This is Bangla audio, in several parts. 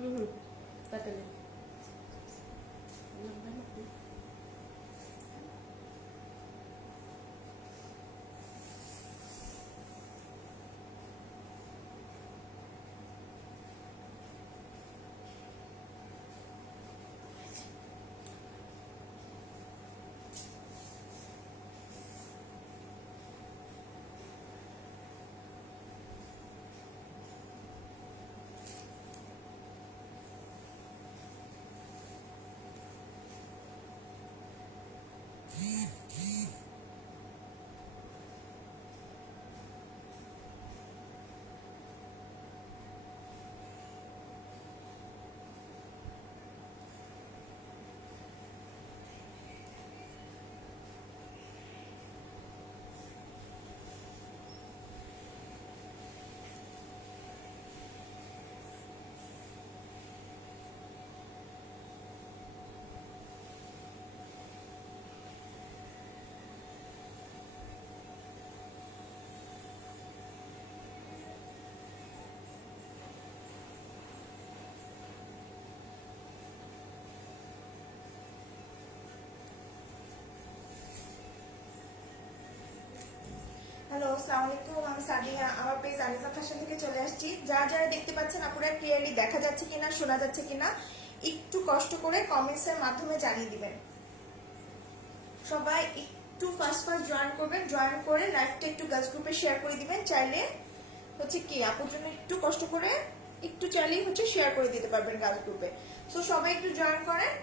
হুম তাহলে হ্যালো, আসসালামু আলাইকুম। আমি সাদিয়া, আমার পেজ আনিসা ফ্যাশন থেকে চলে আসছি। যারা যারা দেখতে পাচ্ছেন আপুরা ক্লিয়ারলি দেখা যাচ্ছে কিনা, শোনা যাচ্ছে কিনা একটু কষ্ট করে কমেন্টসের মাধ্যমে জানিয়ে দিবেন। সবাই একটু ফার্স্ট জয়েন করবেন, জয়েন করে লাইভটা একটু গার্লস গ্রুপে শেয়ার করে দিবেন। চাইলে হচ্ছে কি আপুর জন্য একটু কষ্ট করে একটু চাইলেই হচ্ছে শেয়ার করে দিতে পারবেন গার্লস গ্রুপে। সো সবাই একটু জয়েন করেন।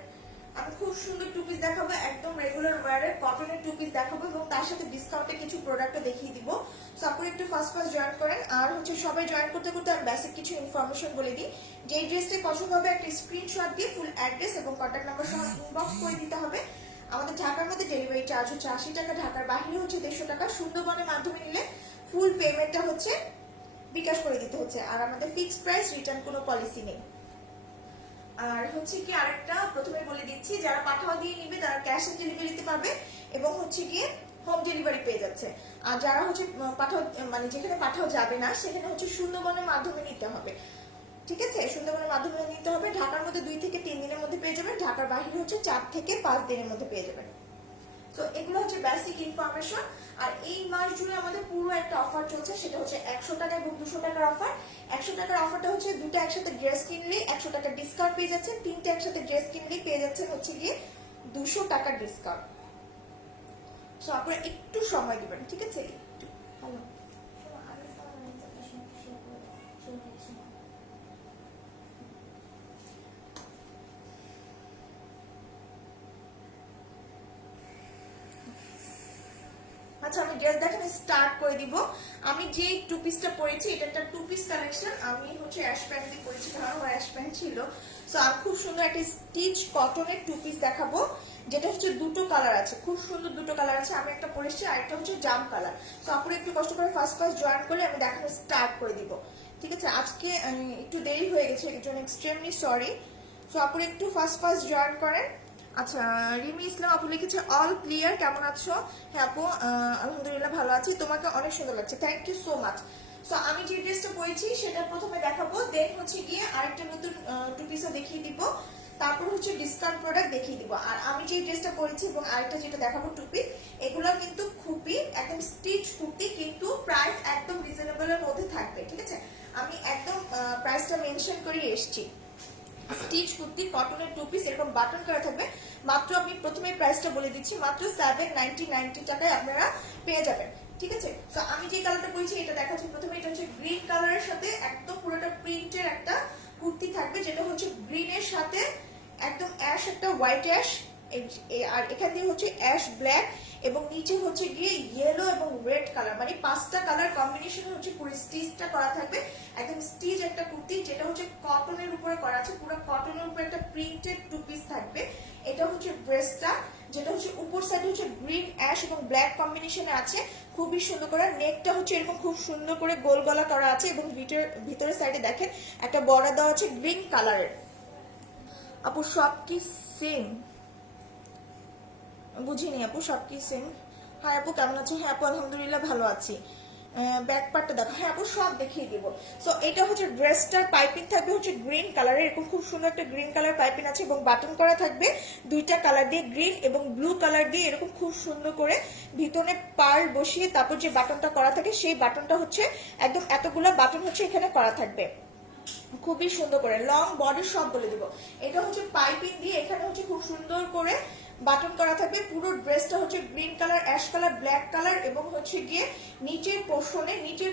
আমি খুব সুন্দর টু পিস দেখাবো, একদম রেগুলার ওয়্যারের কটনের টু পিস দেখাবো এবং তার সাথে ডিসকাউন্টে কিছু প্রোডাক্টও দেখিয়ে দিব। সো আপনারা একটু ফার্স্ট জয়েন করেন। আর হচ্ছে সবাই জয়েন করতে করতে আমি বেসিক কিছু ইনফরমেশন বলে দিই। যেই ড্রেসটা পছন্দ হবে একটা স্ক্রিনশট দিয়ে ফুল অ্যাড্রেস এবং কন্ট্যাক্ট নাম্বার সহ ইনবক্স করে দিতে হবে। আমাদের ঢাকার মধ্যে ডেলিভারি চার্জ হচ্ছে 80 টাকা, ঢাকার বাইরে হচ্ছে 150 টাকা। সুন্দরবনের মাধ্যমে নিলে ফুল পেমেন্টটা হচ্ছে বিকাশ করে দিতে হচ্ছে। আর আমাদের ফিক্সড প্রাইস, রিটার্ন কোনো পলিসি নেই। আর হচ্ছে কি আরেকটা প্রথমে বলে দিচ্ছি, যারা পাঠাও দিয়ে নিবে তারা ক্যাশ অন ডেলিভারিতে পাবে এবং হচ্ছে গিয়ে হোম ডেলিভারি পেয়ে যাচ্ছে। আর যারা হচ্ছে পাঠাও মানে যেখানে পাঠাও যাবে না সেখানে হচ্ছে সুন্দরবনের মাধ্যমে নিতে হবে। ঠিক আছে, সুন্দরবনের মাধ্যমে নিতে হবে। ঢাকার মধ্যে 2 থেকে 3 দিনের মধ্যে পেয়ে যাবেন, ঢাকার বাইরে হচ্ছে 4 থেকে 5 দিনের মধ্যে পেয়ে যাবেন। তো এগুলো হচ্ছে বেসিক ইনফরমেশন। আর এই মাস জুড়ে আমাদের পুরো একটা অফার চলছে, সেটা হচ্ছে 100 টাকা এবং 200 টাকার অফার। 100 টাকার অফারটা হচ্ছে দুটো একসাথে ড্রেস কিনলে 100 টাকা ডিসকাউন্ট পেয়ে যাচ্ছেন, তিনটে একসাথে ড্রেস কিনলে পেয়ে যাচ্ছেন হচ্ছে গিয়ে 200 টাকার ডিসকাউন্ট। সো আপনারা একটু সময় দিবেন, ঠিক আছে? হ্যালো, আচ্ছা আমি ড্রেস দেখানো স্টার্ট করে দিব। আমি যে টু পিসটা পরেছি এটা একটা টু পিস কালেকশন। আমি হচ্ছে অ্যাশ প্যান্ট দিয়ে পরেছি, কারণ আমার অ্যাশ প্যান্ট ছিল। সো আমি খুব সুন্দর একটা স্টিচ কটনের টু পিস দেখাবো, যেটা হচ্ছে দুটো কালার আছে, খুব সুন্দর দুটো কালার আছে। আমি একটা পরেছি আর একটা হচ্ছে জাম কালার। সো আপনারা একটু কষ্ট করে ফার্স্ট জয়েন করলে আমি দেখানো স্টার্ট করে দিব, ঠিক আছে? আজকে একটু দেরি হয়ে গেছে, এর জন্য এক্সট্রিমলি সরি। সো আপনারা একটু ফার্স্ট জয়েন করেন। আচ্ছা, রিমি ইসলাম আপু লিখেছে অল ক্লিয়ার, কেমন আছো? হ্যাঁ আপু, আলহামদুলিল্লাহ ভালো আছি, তোমাকে অনেক সুন্দর লাগছে, thank you so much. So আমি যে ড্রেসটা পরেছি সেটা প্রথমে দেখাবো, দেন হচ্ছে গিয়ে আরেকটা নতুন টু পিসও দেখিয়ে দিব, তারপর হচ্ছে ডিসকাউন্ট প্রোডাক্ট দেখিয়ে দিব। আর আমি যে ড্রেসটা পরেছি এবং আরেকটা যেটা দেখাবো টু পিস, এগুলো কিন্তু খুবই একদম স্টিচ কুর্তি, কিন্তু প্রাইস একদম রিজনেবলের মধ্যে থাকবে, ঠিক আছে? আমি একদম প্রাইসটা মেনশন করে এসেছি। স্টিচ কুর্তি কটনের টু পিস এরকম বাটন করা থাকবে। মাত্র আমি প্রথমে প্রাইসটা বলে দিচ্ছি, মাত্র 790 টাকায় আপনারা পেয়ে যাবেন, ঠিক আছে? তো আমি যে কালারটা পরেছি এটা দেখাচ্ছি। প্রথমে এটা হচ্ছে গ্রিন কালারের সাথে একদম পুরোটা প্রিন্টের একটা কুর্তি থাকবে, যেটা হচ্ছে গ্রিনের সাথে একদম অ্যাশ, একটা হোয়াইট অ্যাশ, আর এখান দিয়ে হচ্ছে অ্যাশ ব্ল্যাক এবং নিচে হচ্ছে গিয়ে ইয়েলো এবং রেড কালার, মানে 5টা কালার কম্বিনেশনে হচ্ছে পুরো স্টিচটা করা থাকবে। একদম স্টিচ একটা কুর্তি, যেটা হচ্ছে কটনের উপরে করা আছে, পুরো কটনের উপরে একটা প্রিন্টেড টু পিস থাকবে। এটা হচ্ছে ড্রেসটা, যেটা হচ্ছে উপর সাইডে হচ্ছে গ্রিন অ্যাশ এবং ব্ল্যাক কম্বিনেশনে আছে, খুবই সুন্দর করে। নেকটা হচ্ছে এরকম খুব সুন্দর করে গোল গলা করা আছে এবং ভিতরের সাইডে দেখেন একটা বর্ডার দেওয়া আছে গ্রিন কালারের। আপু সব কি সেম? বুঝিনি আপু, সব কি সেম? হ্যাঁ আপু কেমন আছো? হ্যাঁ আপু আলহামদুলিল্লাহ ভালো আছি। ব্যাক পার্টটা দেখো, হ্যাঁ আপু সব দেখিয়ে দিব। সো এটা হচ্ছে ড্রেসটার পাইপিং থাকবে হচ্ছে গ্রিন কালারের, এরকম খুব সুন্দর একটা গ্রিন কালার পাইপিং আছে এবং বাটন করা থাকবে দুইটা কালার দিয়ে, গ্রিন এবং ব্লু কালার দিয়ে এরকম খুব সুন্দর করে ভিতরে পার্ল বসিয়ে তারপর যে বাটনটা করা থাকে সেই বাটনটা হচ্ছে একদম এতগুলো বাটন হচ্ছে এখানে করা থাকবে খুবই সুন্দর করে। লং বডি সব বলে দিব। এটা হচ্ছে পাইপিং দিয়ে এখানে হচ্ছে খুব সুন্দর করে বাটন করা থাকবে। পুরো ড্রেসটা হচ্ছে green colour, ash colour, black colour এবং হচ্ছে গিয়ে নিচের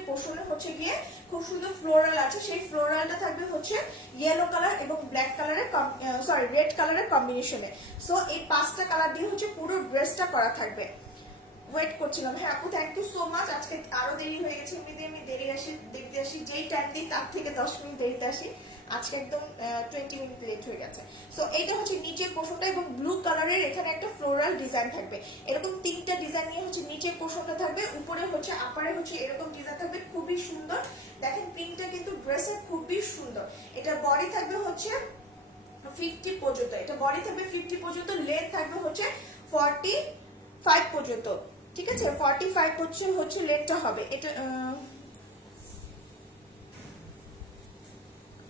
পোর্শনে হচ্ছে গিয়ে খুব সুন্দর ফ্লোরাল আছে, সেই ফ্লোরালটা থাকবে হচ্ছে ইয়েলো কালার এবং ব্ল্যাক কালারের রেড কালারের কম্বিনেশনে। সো এই 5টা কালার দিয়ে হচ্ছে পুরো ড্রেসটা করা থাকবে। ওয়েট করছিলাম, হ্যাঁ আপু থ্যাংক ইউ সো মাচ। আজকে আরো দেরি হয়ে গেছে, এমনিতে আমি দেখতে আসি যেই টাইম দিই তার থেকে 10 মিনিট দেরিতে আসি, আজকে একদম 20 মিনিট লেট হয়ে গেছে। সো এইটা হচ্ছে নিচের পোর্শনটা এবং ব্লু কালারের এখানে একটা ফ্লোরাল ডিজাইন থাকবে, এরকম 3টা ডিজাইন নিয়ে হচ্ছে নিচের পোর্শনটা থাকবে, উপরে হচ্ছে আপারে হচ্ছে এরকম ডিজাইন থাকবে, খুবই সুন্দর। দেখেন প্রিন্টটা কিন্তু ড্রেসের খুবই সুন্দর। এটা বডি থাকবে হচ্ছে 50 পর্যন্ত, এটা বডি থাকবে 50 পর্যন্ত, লেন্থ থাকবে হচ্ছে 45 পর্যন্ত, ঠিক আছে 45 হচ্ছে লেন্থটা হবে। এটা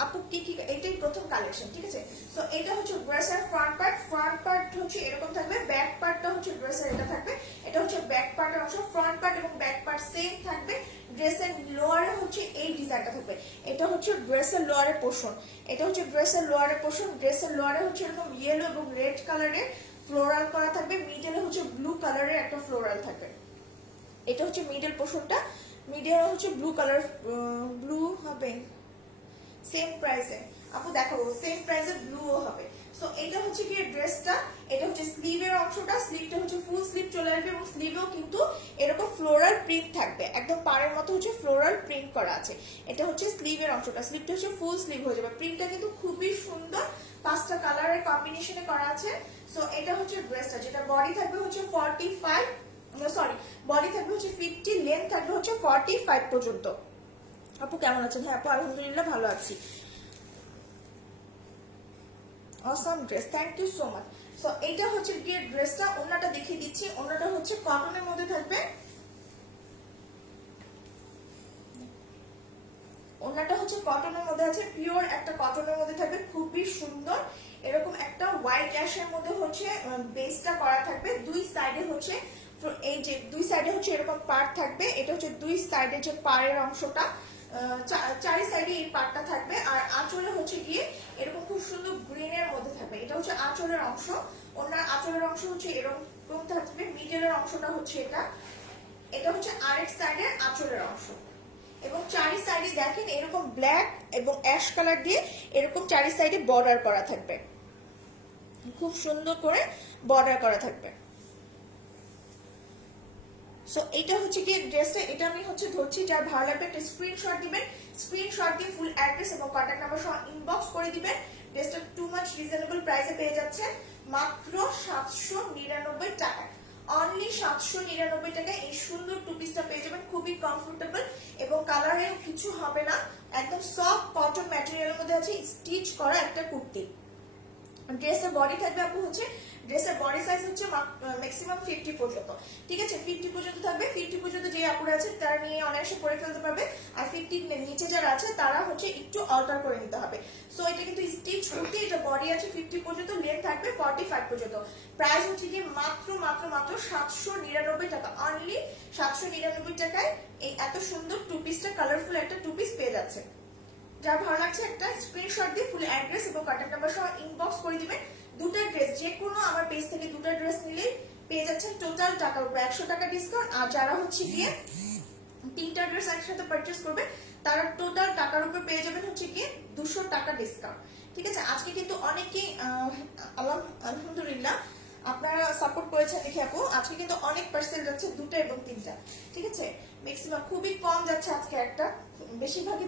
আপু কি এটাই প্রথম কালেকশন, ঠিক আছে। সো এটা হচ্ছে ড্রেসের ফ্রন্ট পার্ট হচ্ছে এরকম থাকবে, ব্যাক পার্টটা হচ্ছে ড্রেসের এটা থাকবে, এটা হচ্ছে ব্যাক পার্টের অংশ। ফ্রন্ট পার্ট এবং ব্যাক পার্ট সেম থাকবে। ড্রেসের লোয়ারে হচ্ছে এই ডিজাইনটা থাকবে, এটা হচ্ছে ড্রেসের লোয়ারের পোর্শন, এটা হচ্ছে ড্রেসের লোয়ারের পোর্শন। ড্রেসের লোয়ারে হচ্ছে এরকম ইয়েলো এবং রেড কালারের ফ্লোরাল করা থাকবে, মিডলে হচ্ছে ব্লু কালারের একটা ফ্লোরাল থাকবে। এটা হচ্ছে মিডল পোর্শনটা, মিডলে হচ্ছে ব্লু কালার, ব্লু হবে সেম প্রাইসে আপু দেখাবো, সেম প্রাইসে ব্লুও হবে। সো এটা হচ্ছে কি ড্রেসটা, এটা হচ্ছে স্লিভের অংশটা, স্লিভটা হচ্ছে ফুল স্লিভ চলে আসবে এবং স্লিভেও কিন্তু এরকম ফ্লোরাল প্রিন্ট থাকবে, একদম পাড়ের মতো হচ্ছে ফ্লোরাল প্রিন্ট করা আছে। এটা হচ্ছে স্লিভের অংশটা, স্লিভটা হচ্ছে ফুল স্লিভ হয়ে যাবে। প্রিন্টটা কিন্তু খুবই সুন্দর, 5টা কালারের কম্বিনেশনে করা আছে। সো এটা হচ্ছে ড্রেসটা, যেটা বডি থাকবে হচ্ছে 45, বডি থাকবে হচ্ছে 50, লেন্থ থাকবে হচ্ছে 45 পর্যন্ত। আপু কেমন আছেন? হ্যাঁ আপু আলহামদুলিল্লাহ ভালো আছি। Awesome dress, thank you so much. So এইটা হচ্ছে গিয়ে ড্রেসটা, ওন্নাটা দেখিয়ে দিচ্ছি। ওন্নাটা হচ্ছে কটনের মধ্যে থাকবে, ওন্নাটা হচ্ছে কটনের মধ্যে আছে, পিওর একটা কটনের মধ্যে থাকবে, খুবই সুন্দর। এরকম একটা হোয়াইট অ্যাশের মধ্যে হচ্ছে বেসটা করা থাকবে, দুই সাইডে হচ্ছে এই যে দুই সাইডে হচ্ছে এরকম পার্ট থাকবে। এটা হচ্ছে দুই সাইডে যে পাড়ের অংশটা, চারি সাইডে এই পার্টটা থাকবে। আর আঁচলে হচ্ছে গিয়ে এরকম খুব সুন্দর গ্রিনের মধ্যে থাকবে, এটা হচ্ছে আঁচলের অংশ। ওনার আঁচলের অংশ হচ্ছে এরকম থাকবে, মিডলের অংশটা হচ্ছে এটা, এটা হচ্ছে আরেক সাইডের আঁচলের অংশ। এবং চারি সাইডে দেখেন এরকম ব্ল্যাক এবং অ্যাশ কালার দিয়ে এরকম চারি সাইডে বর্ডার করা থাকবে, খুব সুন্দর করে বর্ডার করা থাকবে। সো এটা হচ্ছে কি ড্রেসটা, এটা আমি হচ্ছে ধরছি, যার ভালো লাগবে একটা স্ক্রিনশট দিবেন, স্ক্রিনশট দিয়ে ফুল অ্যাড্রেস এবং কন্ট্যাক্ট নাম্বার সহ ইনবক্স করে দিবেন। ড্রেসটা টু মাচ রিজনেবল প্রাইসে পেয়ে যাচ্ছে মাত্র 799 টাকায়, অনলি 799 টাকায় এই সুন্দর টু পিসটা পেয়ে যাবেন, খুবই কমফোর্টেবল এবং কালারেও কিছু হবে না, একদম সফট কটন ম্যাটেরিয়ালের মধ্যে আছে, স্টিচ করা একটা কুর্তি। ড্রেসের বডি থাকবে আপু হচ্ছে, ড্রেসের বডি সাইজ হচ্ছে ম্যাক্সিমাম 50 পর্যন্ত, ঠিক আছে 50 পর্যন্ত থাকবে। 50 পর্যন্ত যে আপুরা আছে তারা নিয়ে অনায়াসে করে ফেলতে পারবে, আর 50 নিচে যারা আছে তারা হচ্ছে একটু অল্টার করে নিতে হবে। সো এটা কিন্তু স্টিচ কুর্তি, এটা বডি আছে 50 পর্যন্ত, লেন্থ থাকবে 45 পর্যন্ত। প্রাইস হচ্ছে কি মাত্র 799 টাকা, অনলি 799 টাকায় এই এত সুন্দর টু পিসটা, কালারফুল একটা টু পিস পেয়ে যাচ্ছে। যার ভালো লাগছে একটা স্ক্রিনশট দিয়ে ফুল অ্যাড্রেস এবং কন্ট্যাক্ট নাম্বার সহ ইনবক্স করে দিবেন। দুটো ড্রেস, যে কোনো আমার পেজ থেকে দুটো ড্রেস নিলেই পেয়ে যাচ্ছেন টোটাল টাকার উপর 100 টাকা ডিসকাউন্ট। আর যারা হচ্ছে গিয়ে 3টা ড্রেস একসাথে পারচেজ করবে তারা টোটাল টাকার উপর পেয়ে যাবেন হচ্ছে গিয়ে 200 টাকা ডিসকাউন্ট, ঠিক আছে। আজকে কিন্তু অনেকেই আলহামদুলিল্লাহ আপনারা সাপোর্ট করেছেন দেখে আপু, আজকে কিন্তু অনেক পার্সেল যাচ্ছে 2টা এবং 3টা, ঠিক আছে। ম্যাক্সিমাম খুবই কম যাচ্ছে আজকে একটা, বেশিরভাগই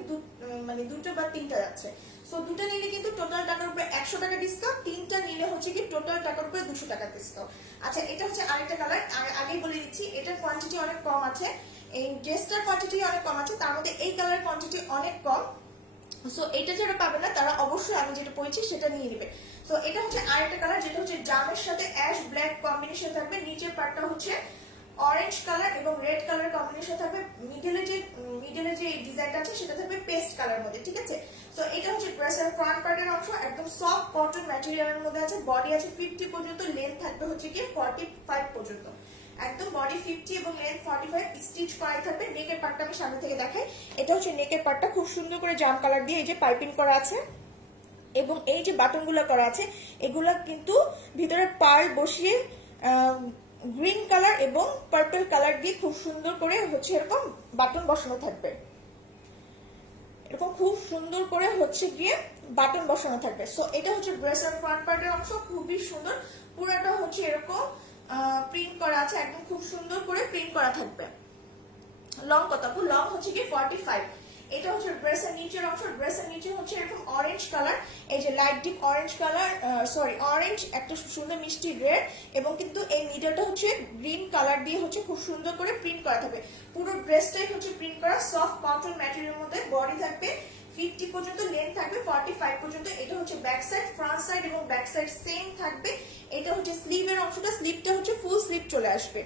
মানে 2টা বা 3টা যাচ্ছে। সো 2টা নিলে কিন্তু টোটাল টাকার উপরে 100 টাকা ডিসকাউন্ট, 3টা নিলে হচ্ছে কি টোটাল টাকার উপরে 200 টাকা ডিসকাউন্ট। আচ্ছা এটা হচ্ছে আরেকটা কালার, আগেই বলে দিচ্ছি এটার কোয়ান্টিটি অনেক কম আছে, এই ড্রেসটার কোয়ান্টিটি অনেক কম আছে, তার মধ্যে এই কালার কোয়ান্টিটি অনেক কম। সো এটা যারা পাবে না তারা অবশ্যই আমি যেটা পড়েছি সেটা নিয়ে নেবে। সো এটা হচ্ছে আরেকটা কালার, যেটা হচ্ছে জামের সাথে অ্যাশ ব্ল্যাক কম্বিনেশন থাকবে, নিচের পার্টটা হচ্ছে অরেঞ্জ কালার এবং রেড কালার কম্বিনেশন থাকবে। মিডলে যে ডিজাইনটা আছে সেটা থাকবে পেস্ট কালার মধ্যে, ঠিক আছে। সো এটা হচ্ছে ড্রেসের ফ্রন্ট পার্টের অংশ, একদম সফট কটন ম্যাটেরিয়ালের মধ্যে আছে। বডি আছে 50 পর্যন্ত, লেন্থ থাকবে হচ্ছে কি 45 পর্যন্ত, একদম বডি 50 এবং লেন্থ 45, স্টিচ করাই থাকবে। নেকের পার্টটা আমি সামনে থেকে দেখাই। এটা হচ্ছে নেকের পার্টটা, খুব সুন্দর করে জাম কালার দিয়ে এই যে পাইপিং করা আছে এবং এই যে বাটনগুলো করা আছে এগুলা কিন্তু ভিতরে পার্ল বসিয়ে গ্রিন কালার এবং পার্পল কালার দিয়ে খুব সুন্দর করে হচ্ছে এরকম বাটন বসানো থাকবে। এরকম খুব সুন্দর করে হচ্ছে গিয়ে বাটন বসানো থাকবে। সো এটা হচ্ছে ড্রেসের ফ্রন্ট পার্টের অংশ, খুবই সুন্দর। পুরোটা হচ্ছে এরকম প্রিন্ট করা আছে, একদম খুব সুন্দর করে প্রিন্ট করা থাকবে। লং কত? লং হচ্ছে কি 45। এটা হচ্ছে ড্রেসের নিচের অংশ। ড্রেসের নিচে হচ্ছে এরকম অরেঞ্জ কালার, এই যে light deep orange colour, orange, একটা সুন্দর মিষ্টি রেড এবং কিন্তু এই মিডলটা হচ্ছে গ্রিন কালার দিয়ে হচ্ছে খুব সুন্দর করে প্রিন্ট করা থাকবে। পুরো ড্রেসটাই হচ্ছে প্রিন্ট করা সফট কটন ম্যাটেরিয়ালের মধ্যে। বডি থাকবে 50 পর্যন্ত, লেন্থ থাকবে 45 পর্যন্ত। এটা হচ্ছে ব্যাক সাইড, ফ্রন্ট সাইড এবং ব্যাক সাইড সেম থাকবে। এটা হচ্ছে স্লিভের অংশটা, স্লিভটা হচ্ছে ফুল স্লিভ চলে আসবে।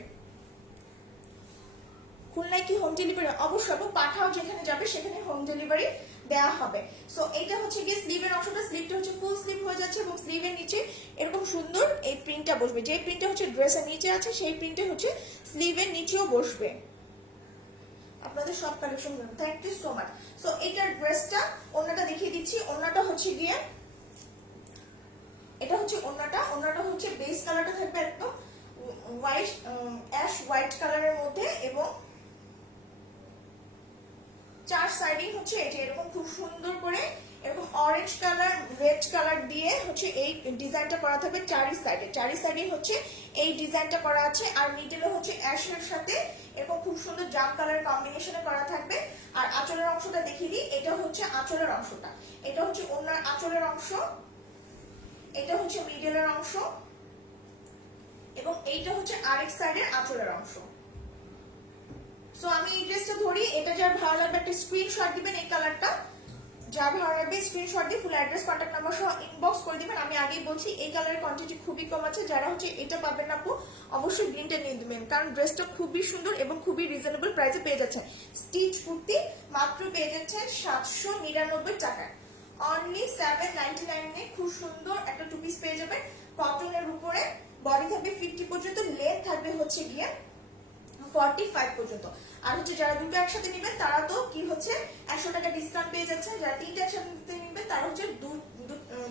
খুলনায় কি হোম ডেলিভারি? অবশ্যই আপু, পাঠাও যেখানে যাবে সেখানে হোম ডেলিভারি দেওয়া হবে। সো এটা হচ্ছে গিয়ে স্লিভের অংশটা, স্লিভটা হচ্ছে ফুল স্লিভ হয়ে যাচ্ছে এবং স্লিভের নিচে এরকম সুন্দর এই প্রিন্টটা বসবে। যে প্রিন্টটা হচ্ছে ড্রেসের নিচে আছে সেই প্রিন্টে হচ্ছে স্লিভের নিচেও বসবে। আপনাদের সব collection, thank you so much. So এইটার ড্রেসটা, ওড়নাটা দেখিয়ে দিচ্ছি। ওড়নাটা হচ্ছে গিয়ে, এটা হচ্ছে ওড়নাটা। ওড়নাটা হচ্ছে বেস কালারটা থাকবে একদম হোয়াইট, অ্যাশ হোয়াইট কালারের মধ্যে এবং চার সাইডে হচ্ছে এই যে এরকম খুব সুন্দর করে এরকম অরেঞ্জ কালার রেড কালার দিয়ে হচ্ছে এই ডিজাইনটা করা থাকবে। চারি সাইডে হচ্ছে এই ডিজাইনটা করা আছে। আর মিডলে হচ্ছে অ্যাশের সাথে এরকম খুব সুন্দর জাম কালার কম্বিনেশনে করা থাকবে। আর আঁচলের অংশটা দেখিয়ে দিই। এটা হচ্ছে আঁচলের অংশটা, এটা হচ্ছে ওনার আঁচলের অংশ, এটা হচ্ছে মিডলের অংশ এবং এইটা হচ্ছে আরেক সাইডের আঁচলের অংশ। সো আমি এই ড্রেসটা ধরি, এটা যার ভালো লাগবে একটা স্ক্রিনশট দিবেন। এই কালারটা যার ভালো লাগবে স্ক্রিনশট দিয়ে ফুল অ্যাড্রেস কন্ট্যাক্ট নাম্বার সহ ইনবক্স করে দিবেন। আমি আগেই বলছি এই কালারের কোয়ান্টিটি খুবই কম আছে। যারা হচ্ছে এটা পাবেন না আপু, অবশ্যই গ্রিনটা নিয়ে দিবেন, কারণ ড্রেসটা খুবই সুন্দর এবং খুবই রিজনেবল প্রাইসে পেয়ে যাচ্ছেন। স্টিচ কুর্তি মাত্র পেয়ে যাচ্ছেন 799 টাকায়, অনলি 799 খুব সুন্দর একটা টু পিস পেয়ে যাবেন কটনের উপরে। বডি থাকবে 50 পর্যন্ত, লেন্থ থাকবে হচ্ছে গিয়ে 45 পর্যন্ত। আর হচ্ছে যারা দুটো একসাথে নেবেন তারা তো কি হচ্ছে 100 টাকা ডিসকাউন্ট পেয়ে যাচ্ছে। যারা তিনটা একসাথে নেবেন তারা হচ্ছে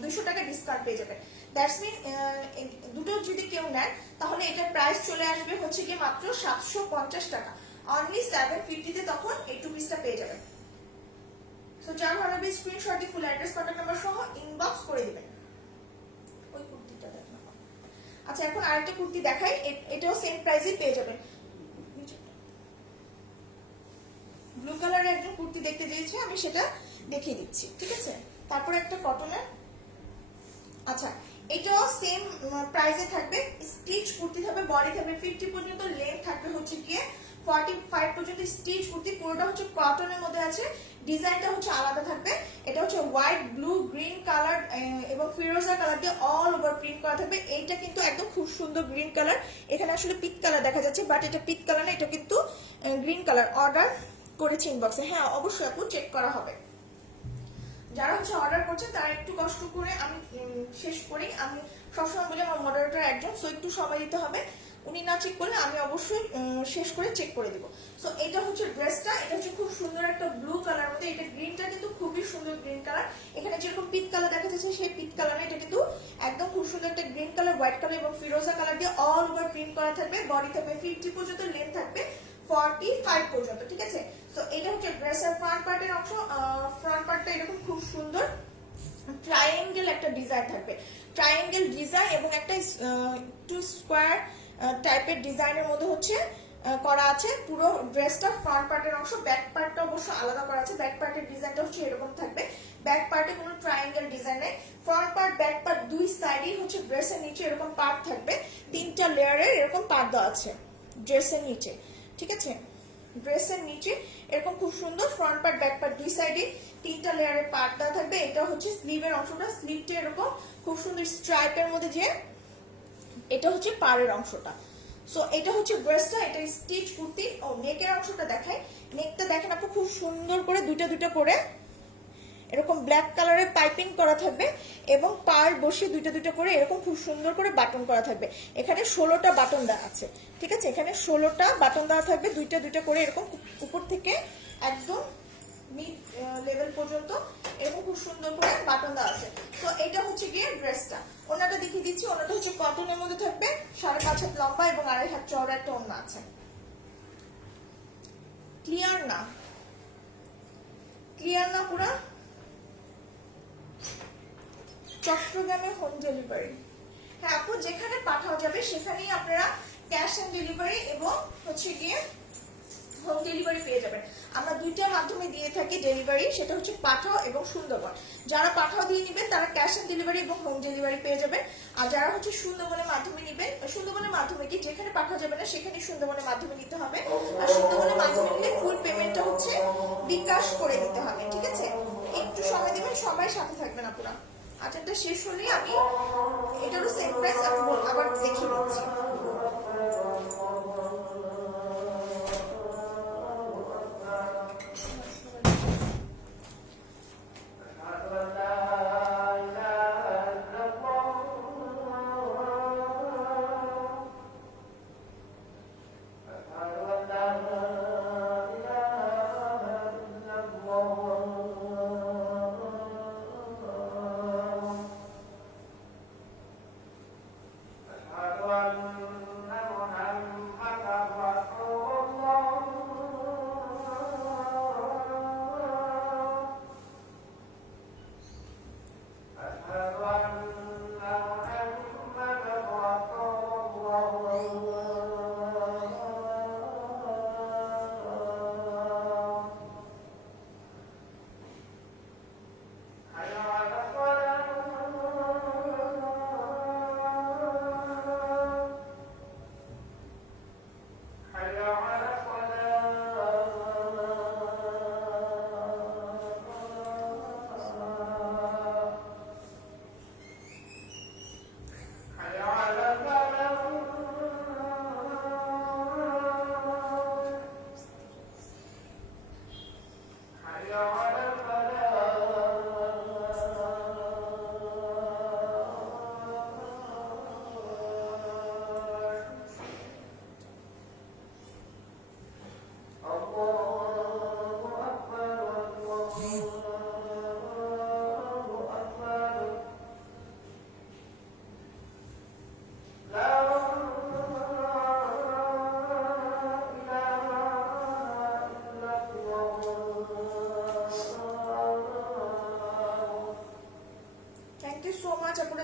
200 টাকা ডিসকাউন্ট পেয়ে যাবে। দ্যাটস মিন দুটো যদি কেউ নেন তাহলে এটার প্রাইস চলে আসবে হচ্ছে গিয়ে মাত্র 750 টাকা, অনলি 750 তে তখন এই টু পিসটা পেয়ে যাবেন। সো যার ভালো লাগবে স্ক্রিনশট দিয়ে ফুল অ্যাড্রেস কন্ট্যাক্ট নাম্বার সহ ইনবক্স করে দিবেন। ওই কুর্তিটা দেখুন। আচ্ছা, এখন আরেকটা কুর্তি দেখাই, এটাও সেম প্রাইসে পেয়ে যাবেন। ব্লু কালারের একজন কুর্তি দেখতে চেয়েছে, আমি সেটা দেখিয়ে দিচ্ছি, ঠিক আছে। তারপরে একটা কটনের, আচ্ছা এটাও সেম প্রাইসে থাকবে। স্টিচ কুর্তি থাকবে, বডি থাকবে 50 পর্যন্ত, লেন্থ থাকবে হচ্ছে গিয়ে 45 পর্যন্ত। স্টিচ কুর্তি পুরোটা হচ্ছে কটনের মধ্যে আছে, ডিজাইনটা হচ্ছে আলাদা থাকবে। এটা হচ্ছে হোয়াইট, ব্লু, গ্রিন কালার এবং ফিরোজা কালার দিয়ে অল ওভার প্রিন্ট করা থাকবে। এইটা কিন্তু একদম খুব সুন্দর গ্রিন কালার। এখানে আসলে পিট কালার দেখা যাচ্ছে, বাট এটা পিট কালার না, এটা কিন্তু গ্রিন কালার। অর্ডার করেছি ইনবক্সে, হ্যাঁ অবশ্যই আপু চেক করা হবে। যারা হচ্ছে অর্ডার করছেন তারা একটু কষ্ট করে, আমি শেষ করি, আমি সবসময় বলি আমার মডারেটর একজন, সো একটু সময় দিতে হবে। উনি না চেক করলে আমি অবশ্যই শেষ করে চেক করে দিব। সো এটা হচ্ছে ড্রেসটা, এটা হচ্ছে খুব সুন্দর একটা ব্লু কালার মধ্যে। এটা গ্রিনটা কিন্তু খুবই সুন্দর গ্রিন কালার। এখানে যেরকম পিট কালার দেখা যাচ্ছে সেই পিট কালারে এটা কিন্তু একদম খুব সুন্দর একটা গ্রিন কালার, হোয়াইট কালার এবং ফিরোজা কালার দিয়ে অল ওভার প্রিন্ট করা থাকবে। বডি থাকবে 50 পর্যন্ত, লেন্থ থাকবে 45 পর্যন্ত, ঠিক আছে। তো এটা হচ্ছে ড্রেসের ফ্রন্ট পার্টের অংশ। ফ্রন্ট পার্টটা এরকম খুব সুন্দর ট্রায়াঙ্গেল একটা ডিজাইন থাকবে, ট্রায়াঙ্গেল ডিজাইন এবং একটা টু স্কোয়ার টাইপের ডিজাইনের মধ্যে হচ্ছে করা আছে পুরো ড্রেসটা। ফ্রন্ট পার্টের অংশ, ব্যাক পার্টটা অবশ্য আলাদা করা আছে। ব্যাক পার্টের ডিজাইনটা হচ্ছে এরকম থাকবে, ব্যাক পার্টে কোনো ট্রায়াঙ্গেল ডিজাইন নেই। ফ্রন্ট পার্ট ব্যাক পার্ট দুই সাইডেই হচ্ছে ড্রেসের নিচে এরকম পার্ট থাকবে, 3টা লেয়ারের এরকম পার্ট দেওয়া আছে ড্রেসের নিচে, ঠিক আছে। ড্রেসের নিচে এরকম খুব সুন্দর ফ্রন্ট পার্ট ব্যাক পার্ট দুই সাইডে 3টা লেয়ারের পার্ট দেওয়া থাকবে। এটা হচ্ছে স্লিভের অংশটা, স্লিভটা এরকম খুব সুন্দর স্ট্রাইপের মধ্যে, যে এটা হচ্ছে পাড়ের অংশটা। সো এটা হচ্ছে ব্রেস্টটা, এটা স্টিচ কুর্তি। ও নেকের অংশটা দেখাই, নেকটা দেখেন আপু খুব সুন্দর করে দুইটা দুইটা করে এরকম ব্ল্যাক কালারের পাইপিং করা থাকবে এবং পার বসে দুইটা দুইটা করে এরকম খুব সুন্দর করে বাটন করা থাকবে। এখানে 16টা বাটন দেওয়া আছে, ঠিক আছে, এখানে 16টা বাটন দেওয়া থাকবে দুইটা দুইটা করে এরকম উপর থেকে একদম মিড লেভেল পর্যন্ত এরকম খুব সুন্দর করে বাটন দেওয়া আছে। তো এটা হচ্ছে গিয়ে ড্রেসটা। ওনাটা দেখিয়ে দিচ্ছি, ওনাটা হচ্ছে কটনের মধ্যে থাকবে, 5.5 হাত লম্বা এবং 2.5 হাত চওড়া একটা ওড়না আছে। ক্লিয়ার না? ক্লিয়ার না পুরা? চট্টগ্রামে হোম ডেলিভারি, হ্যাঁ আপু যেখানে পাঠানো যাবে সেখানেই আপনারা ক্যাশ অন ডেলিভারি এবং হচ্ছে গিয়ে হোম ডেলিভারি পেয়ে যাবেন। আমরা দুইটার মাধ্যমে দিয়ে থাকি ডেলিভারি, সেটা হচ্ছে পাঠাও এবং সুন্দরবন। যারা পাঠাও দিয়ে নেবেন তারা ক্যাশ অন ডেলিভারি এবং হোম ডেলিভারি পেয়ে যাবেন। আর যারা হচ্ছে সুন্দরবনের মাধ্যমে নেবেন, সুন্দরবনের মাধ্যমে কি যেখানে পাঠানো যাবে না সেখানে সুন্দরবনের মাধ্যমে নিতে হবে। আর সুন্দরবনের মাধ্যমে নিলে ফুল পেমেন্টটা হচ্ছে বিকাশ করে দিতে হবে, ঠিক আছে? একটু সময় দেবেন, সবাই সাথে থাকবেন আপনারা। আচারটা শেষ হলে আমি এটারও সেম প্রাইস আমি আবার দেখিয়ে দিচ্ছি।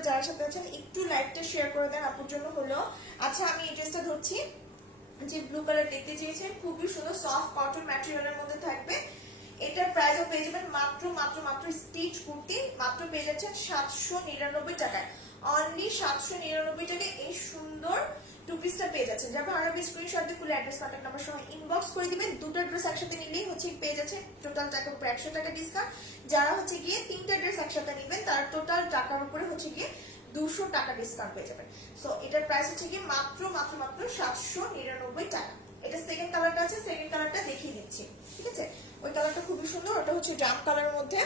যারা সাথে আছেন একটু লাইভটা শেয়ার করে দেন আপুর জন্য হলো। আচ্ছা আমি এই ড্রেসটা ধরছি, যে ব্লু কালার দেখতে চেয়েছেন, খুবই সুন্দর সফট কটন ম্যাটেরিয়ালের মধ্যে থাকবে। এটার প্রাইসও পেয়ে যাবেন মাত্র মাত্র মাত্র স্টিচ কুর্তি মাত্র পেয়ে যাচ্ছেন 799 টাকায়। অনলি 799 টাকায় এই সুন্দর টু পিসটা পেয়ে যাচ্ছেন। যারা ভালো স্ক্রিনশট দিয়ে ফুল অ্যাড্রেস কন্টাক্ট নাম্বার সহ ইনবক্স করে দিবেন। দুটো ড্রেস একসাথে নিলেই হচ্ছে পেয়ে যাচ্ছে টোটাল টাকার উপর 100 টাকা ডিসকাউন্ট। যারা হচ্ছে গিয়ে তিনটা ড্রেস একসাথে নেবেন তার টোটাল টাকার উপরে হচ্ছে গিয়ে 200 টাকা ডিসকাউন্ট পেয়ে যাবেন। সো এটার প্রাইস হচ্ছে গিয়ে মাত্র মাত্র মাত্র 799 টাকা। এটা সেকেন্ড কালারটা আছে, সেকেন্ড কালারটা দেখিয়ে দিচ্ছি, ঠিক আছে? ওই কালারটা খুবই সুন্দর, ওটা হচ্ছে জাম কালারের মধ্যে,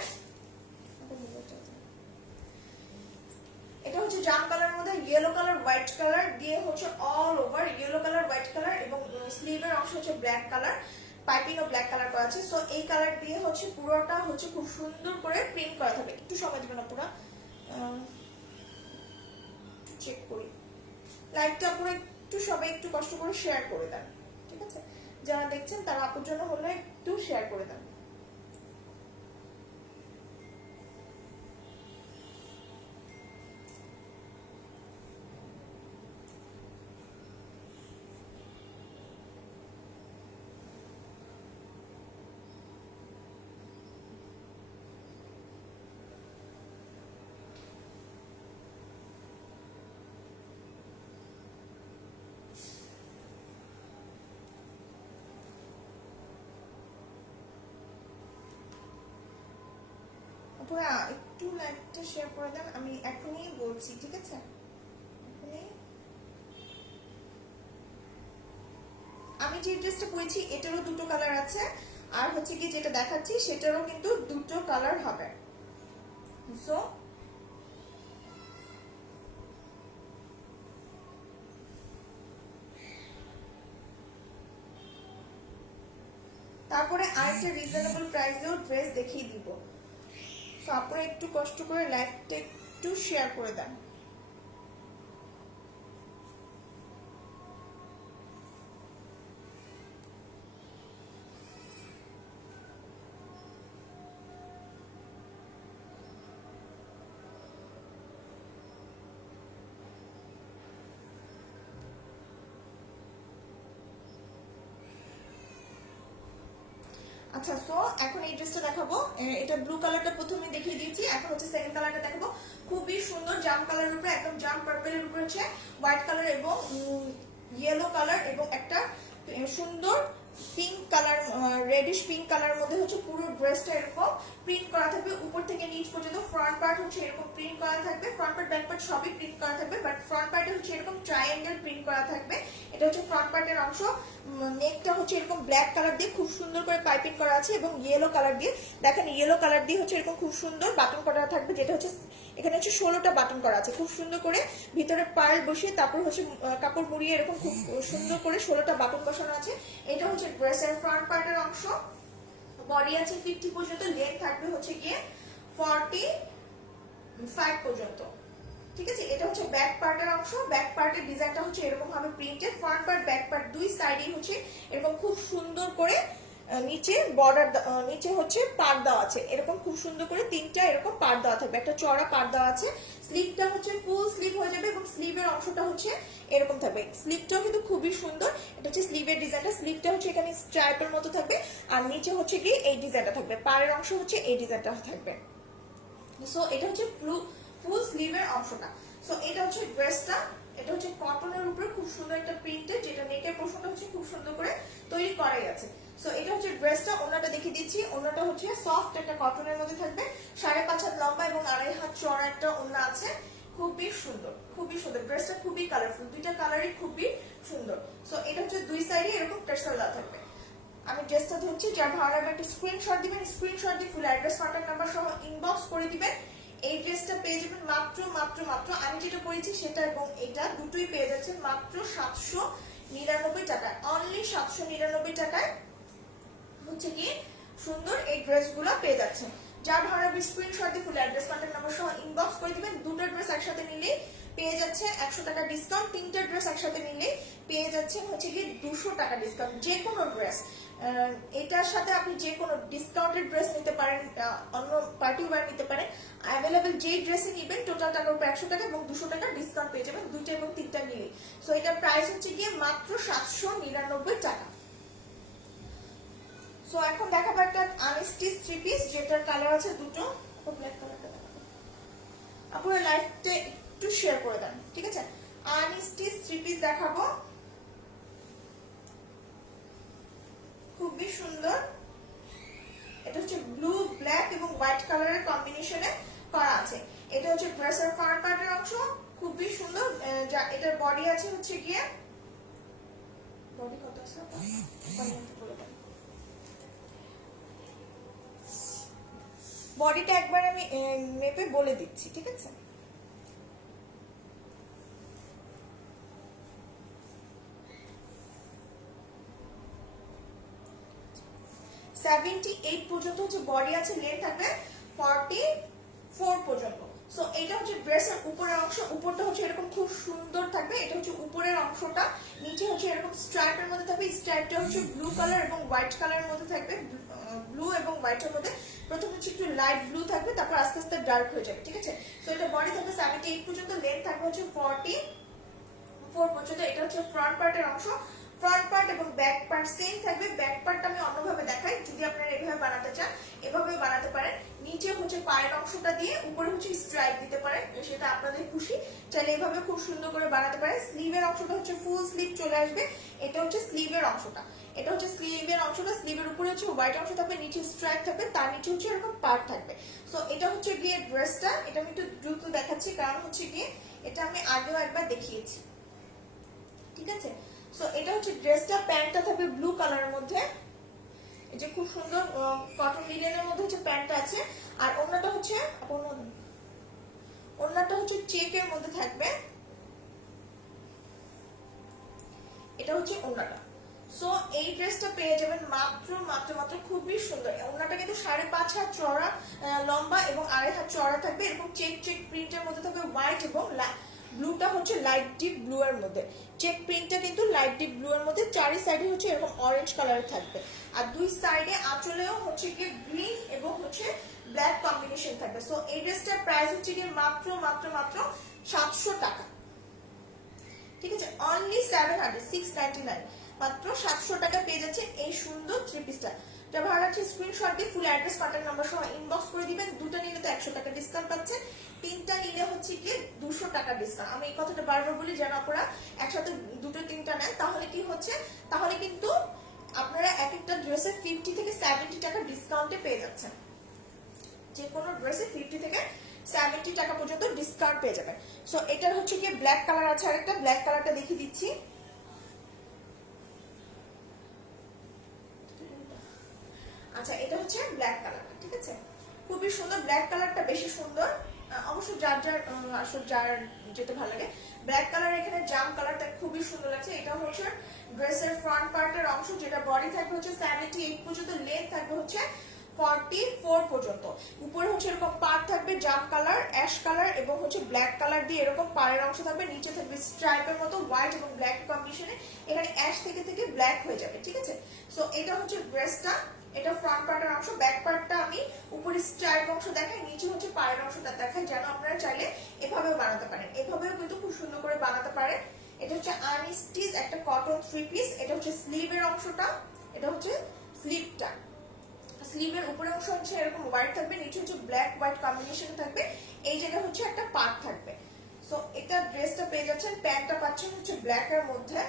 এটা হচ্ছে জাম কালারের মধ্যে ইয়েলো কালার হোয়াইট কালার দিয়ে হচ্ছে all over yellow colour white colour এবং স্লিভের অংশ হচ্ছে ব্ল্যাক কালার, পাইপিং ও ব্ল্যাক কালার করা আছে। সো এই কালার দিয়ে হচ্ছে পুরোটা হচ্ছে খুব সুন্দর করে প্রিন্ট করা থাকবে। একটু সময় দিবেন পুরো চেক করি লাইভটা, পুরো একটু সবাই একটু কষ্ট করে শেয়ার করে দেন, ঠিক আছে? যারা দেখছেন তারা আপুর জন্য হলে একটু শেয়ার করে দেন। একটু লাইভটা শেয়ার করে দেন, আমি এখনই বলছি, ঠিক আছে? এখনই যে ড্রেসটা পরেছি এটারও দুটো কালার আছে, আর হচ্ছে কি যেটা দেখাচ্ছি সেটারও কিন্তু দুটো কালার হবে। সো তারপরে আরেকটা রিজনেবল প্রাইসেও ড্রেস দেখিয়ে দিব। সো আপনারা একটু কষ্ট করে লাইভটা একটু শেয়ার করে দেন। আচ্ছা, সো এখন এই ড্রেসটা দেখাবো। এটা ব্লু কালারটা প্রথমে দেখিয়ে দিয়েছি, এখন হচ্ছে সেকেন্ড কালারটা দেখাবো। খুবই সুন্দর জাম কালারের উপরে, একদম জাম পার্পলের উপরে হচ্ছে হোয়াইট কালার এবং ইয়েলো কালার এবং একটা সুন্দর পিঙ্ক কালার, রেডিশ পিঙ্ক কালারের মধ্যে হচ্ছে পুরো ড্রেসটা এরকম প্রিন্ট করা থাকবে উপর থেকে নিচ পর্যন্ত। ফ্রন্ট পার্ট হচ্ছে এরকম প্রিন্ট করা থাকবে, ফ্রন্ট পার্ট ব্যাক পার্ট সবই প্রিন্ট করা থাকবে, বাট ফ্রন্ট পার্টে হচ্ছে এরকম ট্রায়াঙ্গেল প্রিন্ট করা থাকবে। এটা হচ্ছে ফ্রন্ট পার্টের অংশ। নেকটা হচ্ছে এরকম ব্ল্যাক কালার দিয়ে খুব সুন্দর করে পাইপিং করা আছে এবং ইয়েলো কালার দিয়ে, দেখেন ইয়েলো কালার দিয়ে হচ্ছে এরকম খুব সুন্দর বাটন করা থাকবে, যেটা হচ্ছে এখানে হচ্ছে 16টা বাটন করা আছে খুব সুন্দর করে। ভিতরে পার্ল বসিয়ে তারপর হচ্ছে কাপড় মুড়িয়ে এরকম খুব সুন্দর করে 16টা বাটন বসানো আছে। এটা হচ্ছে ড্রেসের ফ্রন্ট পার্টের অংশ। বডি আছে 50 পর্যন্ত, লেগ থাকবে হচ্ছে গিয়ে 45 পর্যন্ত। ঠিক আছে, এটা হচ্ছে ব্যাক পার্টের অংশ। ব্যাক পার্টের ডিজাইনটা হচ্ছে এরকম ভাবে printed, front part back part দুই সাইডেই হচ্ছে এরকম খুব সুন্দর করে নিচে বর্ডার, নিচে হচ্ছে পাড় দেওয়া আছে এরকম খুব সুন্দর করে তিনটা এরকম পাড় দেওয়া থাকবে, একটা চড়া পাড় দেওয়া আছে। স্লিভটা হচ্ছে ফুল স্লিভ হয়ে যাবে এবং স্লিভের অংশটা হচ্ছে এরকম থাকবে। স্লিভটাও কিন্তু খুবই সুন্দর, এটা হচ্ছে স্লিভের ডিজাইনটা। স্লিভটা হচ্ছে এখানে স্ট্রাইপের মতো থাকবে আর নিচে হচ্ছে কি এই ডিজাইনটা থাকবে, পাড়ের অংশ হচ্ছে এই ডিজাইনটা থাকবে। সো এটা হচ্ছে ফুল স্লিভের অংশটা। সো এটা হচ্ছে ড্রেসটা, এটা হচ্ছে কটনের উপরে খুব সুন্দর একটা প্রিন্টেড, যেটা নেকের পোর্শনটা হচ্ছে খুব সুন্দর করে তৈরি করাই আছে। সো এটা হচ্ছে ড্রেসটা। ওনাটা দেখিয়ে দিচ্ছি, ওনাটা হচ্ছে সফট একটা কটনের মধ্যে থাকবে, 5.5 হাত লম্বা এবং 2.5 হাত চড়া একটা ওনা আছে। খুবই সুন্দর, খুবই সুন্দর ড্রেসটা, খুবই কালারফুল, দুইটা কালারই খুবই সুন্দর। সো এটা হচ্ছে দুই সাইডে এরকম টেক্সচার দেওয়া থাকবে। আমি ড্রেসটা ধরছি, যার ভালো লাগবে একটা স্ক্রিনশট দিবেন, স্ক্রিনশট দিয়ে ফুল অ্যাড্রেস কন্ট্যাক্ট নাম্বার সহ ইনবক্স করে দিবেন। এই ড্রেসটা পেয়ে যাবেন মাত্র মাত্র মাত্র আমি যেটা পরেছি সেটা এবং এটা দুটোই পেয়ে যাচ্ছেন মাত্র 799 টাকায়, অনলি 799 টাকায় হচ্ছে কি সুন্দর এই ড্রেসগুলো পেয়ে যাচ্ছেন। যার ভালো লাগবে স্ক্রিনশট দিয়ে ফুল অ্যাড্রেস কন্ট্যাক্ট নাম্বার সহ ইনবক্স করে দিবেন। দুটো ড্রেস একসাথে নিলেই পেয়ে যাচ্ছে 100 টাকা ডিসকাউন্ট, তিনটা ড্রেস একসাথে নিলেই পেয়ে যাচ্ছেন হচ্ছে কি 200 টাকা ডিসকাউন্ট। যে কোনো ড্রেস, এটার সাথে আপনি যে কোনো ডিসকাউন্টেড ড্রেস নিতে পারেন, অন্য পার্টি ওয়্যার নিতে পারেন। অ্যাভেলেবেল যেই ড্রেসই নিবেন টোটাল টাকার উপর 100 টাকা এবং 200 টাকা ডিসকাউন্ট পেয়ে যাবেন দুইটা এবং তিনটা নিলে। সো এটার প্রাইস হচ্ছে গিয়ে মাত্র 799 টাকা। সো এখন দেখাবো একটা আনস্টিচ থ্রি পিস, যেটার কালার আছে দুটো। ব্ল্যাক কালারটা দেখাবো, আপনারা লাইভটা একটু শেয়ার করে দেন, ঠিক আছে। আনস্টিচ থ্রি পিস দেখাবো, খুবই সুন্দর। এটা হচ্ছে ব্লু ব্ল্যাক এবং হোয়াইট কালারের কম্বিনেশনে করা আছে। এটা হচ্ছে ড্রেসের ফ্রন্ট পার্টের অংশ, খুবই সুন্দর। যা এটার বডি আছে হচ্ছে গিয়ে, বডি কত আছে বডিটা একবার আমি মেপে বলে দিচ্ছি, ঠিক আছে। 78 পর্যন্ত হচ্ছে বডি আছে, লেন্থ থাকবে 44 পর্যন্ত। সো এটা হচ্ছে ড্রেসের উপরের অংশ, উপরটা হচ্ছে এরকম খুব সুন্দর থাকবে। এটা হচ্ছে উপরের অংশটা, নিচে হচ্ছে এরকম স্ট্রাইপের মধ্যে থাকবে। স্ট্রাইপটা হচ্ছে ব্লু কালার এবং হোয়াইট কালারের মধ্যে থাকবে, ব্লু এবং হোয়াইটের মধ্যে। প্রথমে হচ্ছে একটু লাইট ব্লু থাকবে, তারপর আস্তে আস্তে ডার্ক হয়ে যাবে, ঠিক আছে। সো এটা বডি থাকবে 78 পর্যন্ত, লেন্থ থাকবে হচ্ছে 44 পর্যন্ত। এটা হচ্ছে ফ্রন্ট পার্টের অংশ। ফ্রন্ট পার্ট এবং ব্যাক পার্ট সেম থাকবে। ব্যাক পার্টটা আমি অন্যভাবে দেখাই, যদি আপনারা এভাবে বানাতে চান এভাবে বানাতে পারেন। নিচে হচ্ছে পায়ের অংশটা দিয়ে, উপরে হচ্ছে স্ট্রাইপ দিতে পারেন, সেটা আপনাদের খুশি। চাইলে এভাবে খুব সুন্দর করে বানাতে পারেন। স্লিভের অংশটা হচ্ছে ফুল স্লিভ চলে আসবে। এটা হচ্ছে স্লিভের অংশটা, এটা হচ্ছে স্লিভের অংশটা। স্লিভের উপরে হচ্ছে হোয়াইট অংশ থাকবে, নিচে স্ট্রাইপ থাকবে, তার নিচে হচ্ছে এরকম পার্ট থাকবে। সো এটা হচ্ছে গিয়ে ড্রেসটা। এটা আমি একটু দ্রুত দেখাচ্ছি, কারণ হচ্ছে গিয়ে এটা আমি আগেও একবার দেখিয়েছি, ঠিক আছে। সো এটা হচ্ছে ড্রেসটা, প্যান্টটা থাকবে ব্লু কালারের মধ্যে, এই যে খুব সুন্দর কটন লিনেনের মধ্যে হচ্ছে প্যান্টটা আছে। আর ওড়নাটা হচ্ছে চেকের মধ্যে থাকবে, এটা হচ্ছে ওড়নাটা। সো এই ড্রেসটা পেয়ে যাবেন মাত্র মাত্র মাত্র, খুবই সুন্দর। ওড়নাটা কিন্তু 5.5 হাত চওড়া লম্বা এবং 2.5 হাত চওড়া থাকবে, এরকম চেক চেক প্রিন্টের মধ্যে থাকবে, হোয়াইট এবং ব্লুটা হচ্ছে লাইট ডিপ ব্লু এর মধ্যে, চেক প্রিন্টটা কিন্তু লাইট ডিপ ব্লু এর মধ্যে, চারি সাইডে হচ্ছে এরকম অরেঞ্জ কালারের থাকবে। আর দুই সাইডে আঁচলেও হচ্ছে কি গ্রিন এবং হচ্ছে ব্ল্যাক কম্বিনেশন থাকবে। সো এই ড্রেসটার প্রাইস হচ্ছে কি মাত্র মাত্র মাত্র 700 টাকা, ঠিক আছে, অনলি 699, মাত্র 700 টাকা পেয়ে যাচ্ছে এই সুন্দর থ্রি পিসটা। যা ভালো লাগছে স্ক্রিনশট দিয়ে ফুল অ্যাড্রেস কন্টাক্ট নাম্বার সহ ইনবক্স করে দিবেন। দুটো নিলে তো 100 টাকা ডিসকাউন্ট পাচ্ছেন, তিনটা নিলে হচ্ছে কি 200 টাকা ডিসকাউন্ট। আমি এই কথাটা বারবার বলি যেন আপনারা একসাথে দুটো তিনটা নেন, তাহলে কি হচ্ছে, তাহলে কিন্তু আপনারা এক একটা ড্রেসে 50 থেকে 70 টাকা ডিসকাউন্টে পেয়ে যাচ্ছেন। যে কোনো ড্রেসে 50 থেকে 70 টাকা পর্যন্ত ডিসকাউন্ট পেয়ে যাবেন। সো এটার হচ্ছে কি ব্ল্যাক কালার আছে, আরেকটা ব্ল্যাক কালারটা দেখিয়ে দিচ্ছি। আচ্ছা, এটা হচ্ছে ব্ল্যাক কালার, ঠিক আছে, খুবই সুন্দর। ব্ল্যাক কালারটা বেশি সুন্দর, অবশ্য যার যার যেটা ভালো লাগে। ব্ল্যাক কালার এখানে জাম কালারটা খুবই সুন্দর লাগছে। এটা হচ্ছে ড্রেসের ফ্রন্ট পার্টের অংশ, যেটা বডি থাকবে হচ্ছে 78 পর্যন্ত, লেন্থ থাকবে হচ্ছে 44 পর্যন্ত। উপরে হচ্ছে এরকম পাড় থাকবে জাম কালার, অ্যাশ কালার এবং হচ্ছে ব্ল্যাক কালার দিয়ে এরকম পাড়ের অংশ থাকবে। নিচে থাকবে স্ট্রাইপের মতো হোয়াইট এবং ব্ল্যাক কম্বিনেশনে, এখানে অ্যাশ থেকে থেকে ব্ল্যাক হয়ে যাবে, ঠিক আছে। সো এটা হচ্ছে ড্রেসটা, এটা ফ্রন্ট পার্টের অংশ। ব্যাক পার্টটা আমি উপরে স্ট্রাইপ অংশ দেখাই, নিচে হচ্ছে পাড়ের অংশটা দেখাই, যেন আপনারা চাইলে এভাবেও বানাতে পারেন, এভাবেও কিন্তু খুব সুন্দর করে বানাতে পারেন। এটা হচ্ছে আনস্টিচ একটা কটন থ্রি পিস। এটা হচ্ছে স্লিভের অংশটা, এটা হচ্ছে স্লিভটা। স্লিভের উপরে অংশ হচ্ছে এরকম হোয়াইট থাকবে, নিচে হচ্ছে ব্ল্যাক হোয়াইট কম্বিনেশন থাকবে, এই জায়গায় হচ্ছে একটা পার্ট থাকবে। সো এটা ড্রেসটা পেয়ে যাচ্ছেন, প্যান্টটা পাচ্ছেন হচ্ছে ব্ল্যাক এর মধ্যে,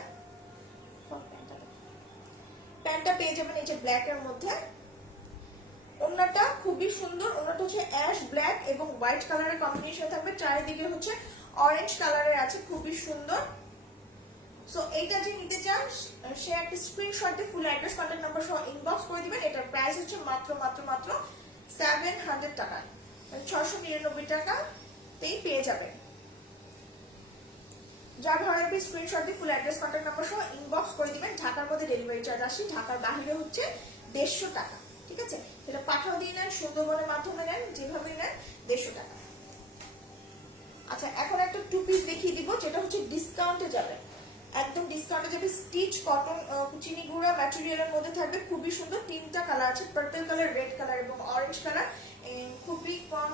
প্যান্টটা পেয়ে যাবেন এই যে ব্ল্যাক এর মধ্যে। ওড়নাটা খুবই সুন্দর, ওড়নাটা হচ্ছে অ্যাশ ব্ল্যাক এবং হোয়াইট কালারের কম্বিনেশন থাকবে, চারিদিকে হচ্ছে অরেঞ্জ কালারের আছে, খুবই সুন্দর। সো এইটা যে নিতে চান সে একটা স্ক্রিনশট দিয়ে ফুল অ্যাড্রেস কন্টাক্ট নাম্বার সহ ইনবক্স করে দিবেন। এটার প্রাইস হচ্ছে মাত্র মাত্র মাত্র 700 টাকা, 699 টাকাতেই পেয়ে যাবেন। যার ভালো লাগবে স্ক্রিনশট দিয়ে ফুল অ্যাড্রেস কন্টাক্ট নাম্বার সহ ইনবক্স করে দিবেন। ঢাকার মধ্যে ডেলিভারি চার্জ আসে, ঢাকার বাইরে হচ্ছে 150 টাকা, ঠিক আছে। সেটা পাঠাও দিয়ে নেন, সুন্দরবনের মাধ্যমে নেন, যেভাবে নেন 150 টাকা। আচ্ছা, এখন একটা টু পিস দেখিয়ে দিব, যেটা হচ্ছে ডিসকাউন্টে যাবে, একদম ডিসকাউন্টে যাবে। স্টিচ কটন চিনি গুঁড়া ম্যাটেরিয়ালের মধ্যে থাকবে, খুবই সুন্দর। তিনটা কালার আছে, পার্পল কালার, রেড কালার এবং অরেঞ্জ কালার, খুবই কম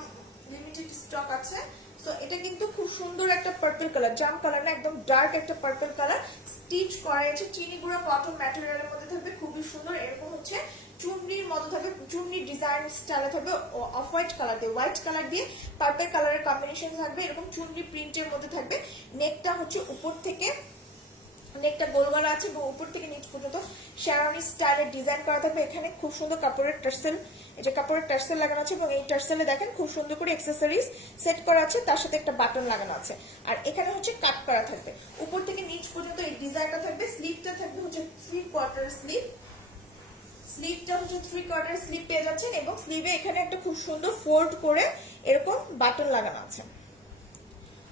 লিমিটেড স্টক আছে। সো এটা কিন্তু খুব সুন্দর একটা পার্পল কালার, জাম কালার না, একদম ডার্ক একটা পার্পল কালার, স্টিচ করা আছে চিনি গুঁড়া কটন ম্যাটেরিয়ালের মধ্যে থাকবে, খুবই সুন্দর। এরকম হচ্ছে চুনরির মতো থাকবে, চুনরি ডিজাইন স্টাইলে থাকবে, অফ হোয়াইট কালার দিয়ে হোয়াইট কালার দিয়ে পার্পল কালারের কম্বিনেশন থাকবে, এরকম চুনরি প্রিন্টের মধ্যে থাকবে। নেকটা হচ্ছে উপর থেকে, নেকটা গোল গলা আছে এবং উপর থেকে নিচ পর্যন্ত শেরওয়ানি স্টাইলের ডিজাইন করা থাকবে। এখানে খুব সুন্দর কাপড়ের টার্সেল, এটা কাপড়ের টার্সেল লাগানো আছে এবং এই টার্সেলে দেখেন খুব সুন্দর করে অ্যাকসেসরিজ সেট করা আছে, তার সাথে একটা বাটন লাগানো আছে। আর এখানে হচ্ছে কাট করা থাকবে, উপর থেকে নিচ পর্যন্ত এই ডিজাইনটা থাকবে। স্লিভটা থাকবে হচ্ছে 3/4 স্লিভ, স্লিভটা হচ্ছে 3/4 স্লিভ পেয়ে যাচ্ছেন এবং স্লিভে এখানে একটা খুব সুন্দর ফোল্ড করে এরকম বাটন লাগানো আছে।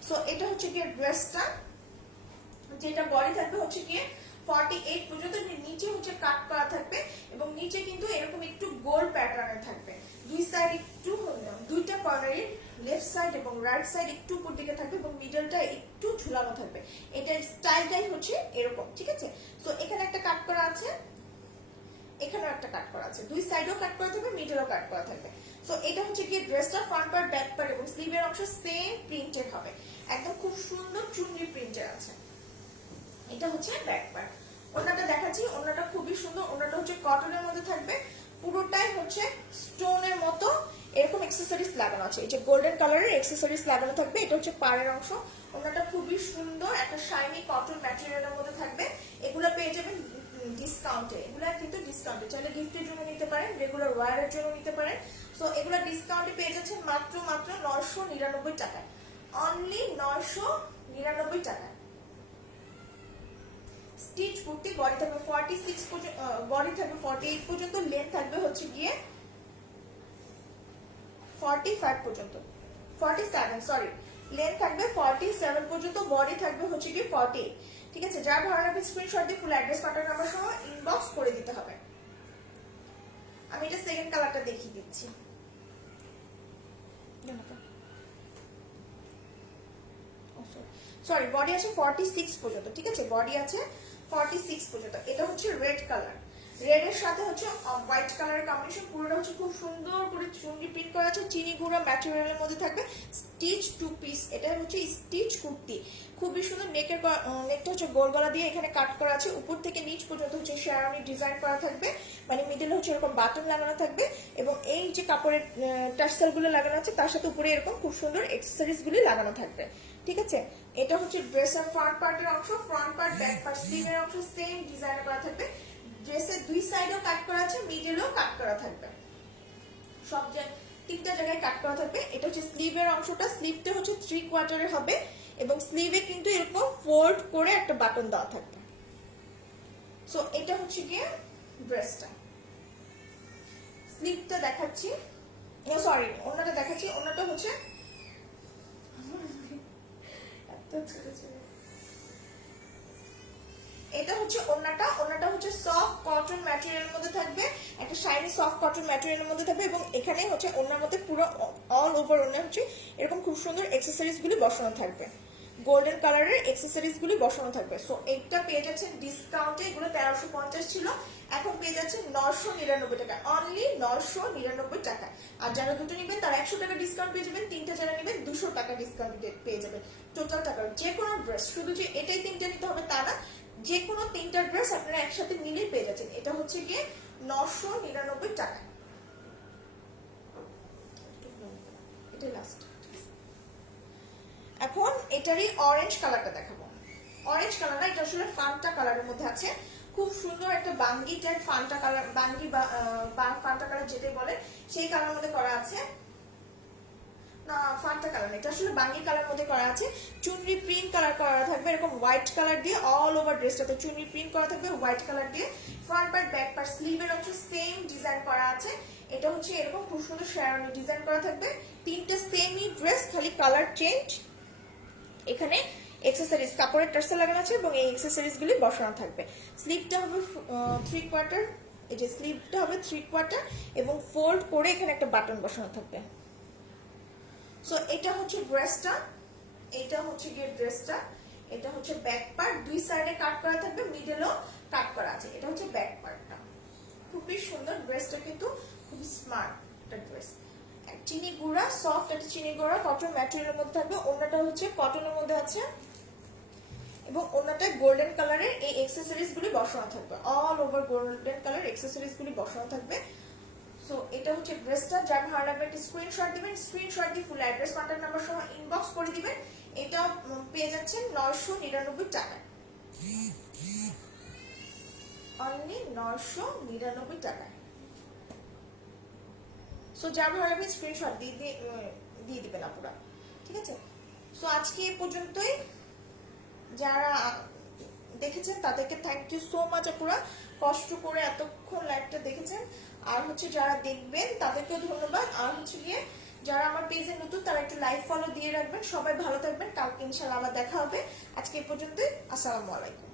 সো এটা হচ্ছে কি ড্রেসটা, যেটা বডি থাকবে হচ্ছে কি 48 পর্যন্ত, নিচে হচ্ছে কাট করা থাকবে এবং নিচে কিন্তু এরকম একটু গোল প্যাটার্নের থাকবে। দুই সাইড একটু, দুইটা কর্নারে লেফট সাইড এবং রাইট সাইড একটু উপর দিকে থাকবে এবং মিডলটা একটু ঝুলানো থাকবে। এটার স্টাইলটাই হচ্ছে এরকম, ঠিক আছে। তো এখানে একটা কাট করা আছে, এখানেও একটা কাট করা আছে, দুই সাইডও কাট করা থাকবে, মিডলও কাট করা থাকবে। সো এটা হচ্ছে কি ড্রেসটা ফ্রন্ট পার্ট, ব্যাক পার্ট এবং স্লিভের অংশ সেম প্রিন্টেড হবে, একদম খুব সুন্দর চুনরি প্রিন্টের আছে। এটা হচ্ছে ব্যাক পার্ট। ওড়নাটা দেখাচ্ছি, ওড়নাটা খুবই সুন্দর, ওড়নাটা হচ্ছে কটনের মধ্যে থাকবে, পুরোটাই হচ্ছে স্টোনের মতো এরকম অ্যাকসেসরিজ লাগানো আছে, এই যে গোল্ডেন কালারের অ্যাকসেসরিজ লাগানো থাকবে। এটা হচ্ছে পাড়ের অংশ, ওড়নাটা খুবই সুন্দর একটা শাইনি কটন ম্যাটেরিয়ালের মধ্যে থাকবে। এগুলো পেয়ে যাবেন ডিসকাউন্টে, এগুলো কিন্তু ডিসকাউন্টে, চাইলে গিফটের জন্য নিতে পারেন, রেগুলার ওয়্যারের জন্য নিতে পারেন। সো এগুলো ডিসকাউন্টে পেয়ে যাচ্ছেন মাত্র মাত্র 999 টাকায়, অনলি 999 টাকায়। স্টিচ কুর্তি, বডি থাকবে 46 পর্যন্ত, বডি থাকবে 48 পর্যন্ত, লেন্থ থাকবে হচ্ছে গিয়ে 45 পর্যন্ত, 47 সরি, লেন্থ থাকবে 47 পর্যন্ত, বডি থাকবে হচ্ছে গিয়ে 48। ঠিক আছে, যার ভালো লাগবে স্ক্রিনশট দিয়ে ফুল অ্যাড্রেস কন্টাক্ট নাম্বার সহ ইনবক্স করে দিতে হবে। আমি এটা সেকেন্ড কালারটা দেখিয়ে দিচ্ছি। সরি, বডি আছে 46 পর্যন্ত। ঠিক আছে, বডি আছে 46 পর্যন্ত। এটা হচ্ছে রেড কালার, রেড এর সাথে হচ্ছে হোয়াইট কালারের কম্বিনেশন। পুরোটা হচ্ছে খুব সুন্দর করে চুনরি প্রিন্ট করা আছে, চিনি গুঁড়া ম্যাটেরিয়ালের মধ্যে থাকবে, স্টিচ টু পিস। এটা হচ্ছে স্টিচ কুর্তি, খুবই সুন্দর। নেকটা হচ্ছে গোল গলা দিয়ে এখানে কাট করা আছে, উপর থেকে নিচ পর্যন্ত হচ্ছে শেরওয়ানি ডিজাইন করা থাকবে, মানে মিডলে হচ্ছে এরকম বাটন লাগানো থাকবে, এবং এই যে কাপড়ের টার্সেল গুলো লাগানো আছে তার সাথে উপরে এরকম খুব সুন্দর অ্যাকসেসরিজ গুলি লাগানো থাকবে। ঠিক আছে, এটা হচ্ছে ড্রেসের ফ্রন্ট পার্টের অংশ, ফ্রন্ট পার্ট, ব্যাক পার্ট, স্লিভের অংশ সেম ডিজাইন করা থাকবে। ড্রেসের দুই সাইডেও কাট করা আছে, মিডলেও কাট করা থাকবে, সব জায়গায় তিনটা জায়গায় কাট করা থাকবে। এটা হচ্ছে স্লিভের অংশটা, স্লিভটা হচ্ছে 3/4 হবে, এবং স্লিভে কিন্তু এরকম ফোল্ড করে একটা বাটন দেওয়া থাকবে। সো এটা হচ্ছে গিয়ে ড্রেসটা। স্লিভটা দেখাচ্ছি, সরি ওন্নাটা দেখাচ্ছি। ওন্নাটা হচ্ছে এটা হচ্ছে ওন্নাটা। ওন্নাটা হচ্ছে সফট কটন ম্যাটেরিয়ালের মধ্যে থাকবে, একটা শাইনি সফট কটন ম্যাটেরিয়ালের মধ্যে থাকবে, এবং এখানে হচ্ছে ওন্নার মধ্যে পুরো অল ওভার ওন্না হচ্ছে এরকম খুব সুন্দর অ্যাকসেসরিজ গুলি বসানো থাকবে, গোল্ডেন কালারের অ্যাকসেসরিজ গুলি বসানো থাকবে। সো এটা পেয়ে যাচ্ছেন ডিসকাউন্টে, এগুলো 1350 ছিল, এখন পেয়ে যাচ্ছেন 999 টাকা, অনলি 999 টাকা। আর যারা দুটো নেবেন তারা 100 টাকা ডিসকাউন্ট পেয়ে যাবেন, তিনটা যারা নেবেন 200 টাকা ডিসকাউন্ট পেয়ে যাবেন টোটাল টাকার। যে কোনো ড্রেস, শুধু যে এটাই তিনটা নিতে হবে তা না, যে কোনো তিনটা ড্রেস আপনারা একসাথে মিলিয়ে পেয়ে যাচ্ছেন। এটা হচ্ছে গিয়ে 999 টাকা। এটা লাস্ট। এখন এটারই অরেঞ্জ কালারটা দেখাবো। অরেঞ্জ কালারটা এটা আসলে ফান্টা কালারের মধ্যে আছে, খুব সুন্দর একটা বাঙ্গি টাইপ ফান্টা কালার, বাঙ্গি বা ফান্টা কালার যেটাই বলে সেই কালারের মধ্যে করা আছে। না, ফান্টা কালার না, এটা আসলে বাঙ্গি কালার মধ্যে করা আছে। চুনরি প্রিন্ট কালার করা থাকবে এরকম হোয়াইট কালার দিয়ে, অল ওভার ড্রেসটাতে চুনরি প্রিন্ট করা থাকবে হোয়াইট কালার দিয়ে। ফ্রন্ট পার্ট, ব্যাক পার্ট, স্লিভের অংশ সেম ডিজাইন করা আছে। এটা হচ্ছে এরকম খুব সুন্দর শেরওয়ানি ডিজাইন করা থাকবে। তিনটা সেমই ড্রেস, খালি কালার চেঞ্জ। এখানে অ্যাকসেসরিজ কাপড়ের টার্সেল লাগানো আছে, এবং এই অ্যাকসেসরিজ গুলি বসানো থাকবে। স্লিভটা হবে 3/4, এই যে স্লিভটা হবে 3/4, এবং ফোল্ড করে এখানে একটা বাটন বসানো থাকবে। সো এটা হচ্ছে ড্রেসটা, এটা হচ্ছে গিয়ে ড্রেসটা। এটা হচ্ছে ব্যাক পার্ট, দুই সাইডে কাট করা থাকবে, মিডলেও কাট করা আছে। এটা হচ্ছে ব্যাক পার্টটা, খুবই সুন্দর ড্রেসটা, কিন্তু খুব স্মার্ট একটা ড্রেস। চিনি গুঁড়া সফট একটা চিনি গুঁড়া কটন ম্যাটেরিয়ালের মধ্যে থাকবে। ওন্নাটা হচ্ছে কটনের মধ্যে আছে, এবং ওন্নাটা গোল্ডেন কালারের এই অ্যাকসেসরিজ গুলি বসানো থাকবে, all over golden colour accessories গুলি বসানো থাকবে। সো এটা হচ্ছে ড্রেসটা। যার ভালো লাগবে একটা স্ক্রিনশট দিবেন, স্ক্রিনশট দিয়ে ফুল অ্যাড্রেস কন্টাক্ট নাম্বার সহ ইনবক্স করে দিবেন। এটা পেয়ে যাচ্ছেন 999 টাকা, অনলি 999 টাকা। সো যার ভালো লাগবে স্ক্রিনশট দিয়ে দিবেন আপুরা। ঠিক আছে, সো আজকে এ পর্যন্তই। যারা দেখেছেন তাদেরকে থ্যাংক ইউ সো মাচ আপুরা, কষ্ট করে এতক্ষণ লাইভটা দেখেছেন। আর হচ্ছে যারা দেখবেন তাদেরকেও ধন্যবাদ। আর হচ্ছে গিয়ে যারা আমার পেজে নতুন তারা একটু লাইভ ফলো দিয়ে রাখবেন। সবাই ভালো থাকবেন, কালকে ইনশাআল্লাহ আবার দেখা হবে। আজকে এই পর্যন্তই, আসসালামু আলাইকুম।